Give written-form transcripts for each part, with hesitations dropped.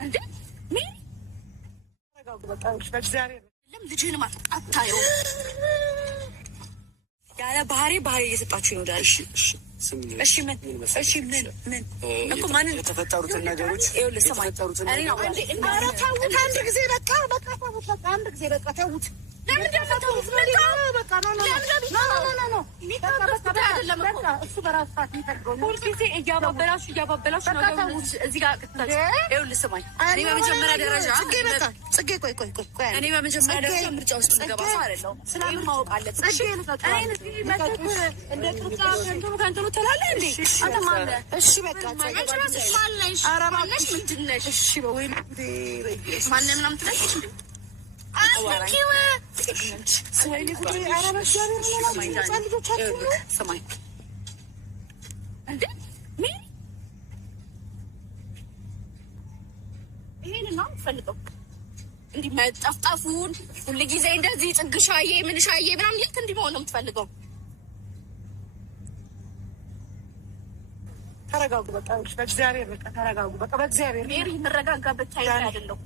እንዴ ምን ልጅህን አታየው ያለ ባህሪ እየሰጣችሁ ነው። እሺ ምን እኮ ማንን የተፈጠሩትን ነገሮች የተፈጠሩትን አንድ ጊዜ በቃ አንድ ጊዜ በቃ ተውት። እሱ በራሱ ሰዓት የሚጠቅመው ሁልጊዜ እያባበላችሁ እዚህ ጋር ይኸውልህ ስማኝ። እኔ በመጀመሪያ ደረጃ ጽጌ ቆይ እኔ በመጀመሪያ ደረጃ ምርጫ ውስጥ ገባ ሰው አይደለሁም። ስላምን ማወቅ አለብህ። እንደ ቅርጫ ከንትኑ ትላለህ እንዴ አንተ ማነህ? እሺ በቃ ማነሽ ምንድን ነሽ? እሺ በወይ ማነህ ምናምን ትላለች እንዴ ሰማኝ እንዴ ምን ይሄን ነው የምፈልገው። እንዲህ መጠፍጠፉን ሁሉ ጊዜ እንደዚህ ጽግሻዬ ምንሻዬ ምናምን ልክ እንዲህ መሆን ነው የምትፈልገው። ተረጋጉ በቃ በእግዚአብሔር በቃ ተረጋጉ በቃ በእግዚአብሔር ሜሪ የምረጋጋበት ታይም አይደለም።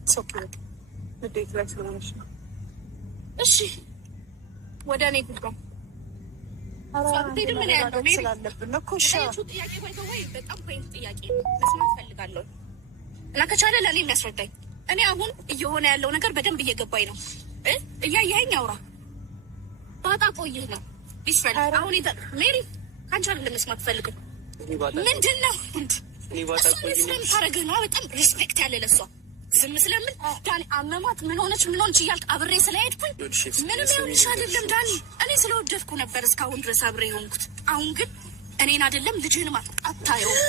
ንዴት ላይ ስለሆነች ነው። እሺ ወደ እኔ ጉዳይ ምን ያለው ስላለብን እኮ ጥያቄ ወይ በጣም ፖይንት ጥያቄ መስማት ፈልጋለሁ እና ከቻለ ለእኔ የሚያስረዳኝ። እኔ አሁን እየሆነ ያለው ነገር በደንብ እየገባኝ ነው። እያየኸኝ አውራ ባጣ ቆይህ ነው ቢስፈል አሁን ሜሪ ካንቺ አይደለም መስማት ፈልገው ምንድን ነው ስለምታደርግህ ነው። በጣም ሪስፔክት ያለ ለሷ ዝም ስለምን ዳኒ አመማት ምን ሆነች እያልክ አብሬ ስለሄድኩኝ ምንም ይሆንሽ አይደለም ዳኒ። እኔ ስለወደድኩ ነበር እስካሁን ድረስ አብሬ የሆንኩት። አሁን ግን እኔን አይደለም ልጅህን አታየውም።